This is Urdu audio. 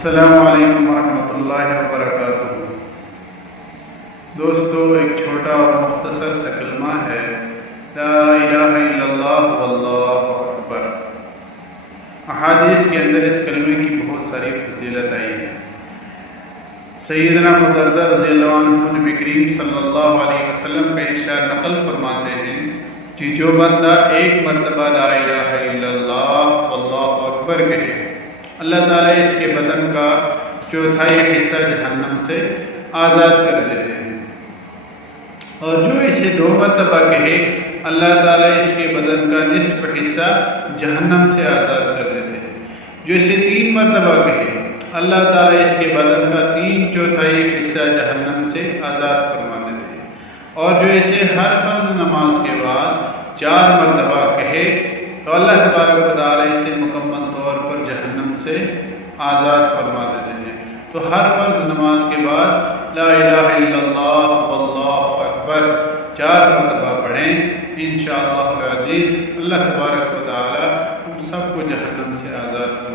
السلام علیکم ورحمۃ اللہ وبرکاتہ۔ دوستو، ایک چھوٹا اور مختصر سا کلمہ ہے، لا الہ الا اللہ واللہ اکبر۔ احادیث کے اندر اس کلمے کی بہت ساری فضیلت آئی ہے۔ سیدنا ابو درداء رضی اللہ عنہ نبی کریم صلی اللہ علیہ وسلم کا ارشاد نقل فرماتے ہیں کہ جو بندہ ایک مرتبہ لا الہ الا اللہ واللہ اکبر کہے، اللہ تعالیٰ اس کے بدن کا چوتھائی حصہ جہنم سے آزاد کر دیتے ہیں، اور جو اسے 2 مرتبہ کہے، اللہ تعالیٰ اس کے بدن کا نصف حصہ جہنم سے آزاد کر دیتے ہیں۔ جو اسے 3 مرتبہ کہے، اللہ تعالیٰ اس کے بدن کا 3/4 حصہ جہنم سے آزاد فرما دیتے ہیں، اور جو اسے ہر فرض نماز کے بعد 4 مرتبہ کہے تو اللہ تبارک و تعالیٰ اسے مکمل طور پر جہنم سے آزاد فرما دیتے ہیں۔ تو ہر فرض نماز کے بعد لا الہ الا اللہ واللہ اکبر 4 مرتبہ پڑھیں، انشاءاللہ العزیز اللہ تبارک و تعالیٰ ہم سب کو جہنم سے آزاد فرما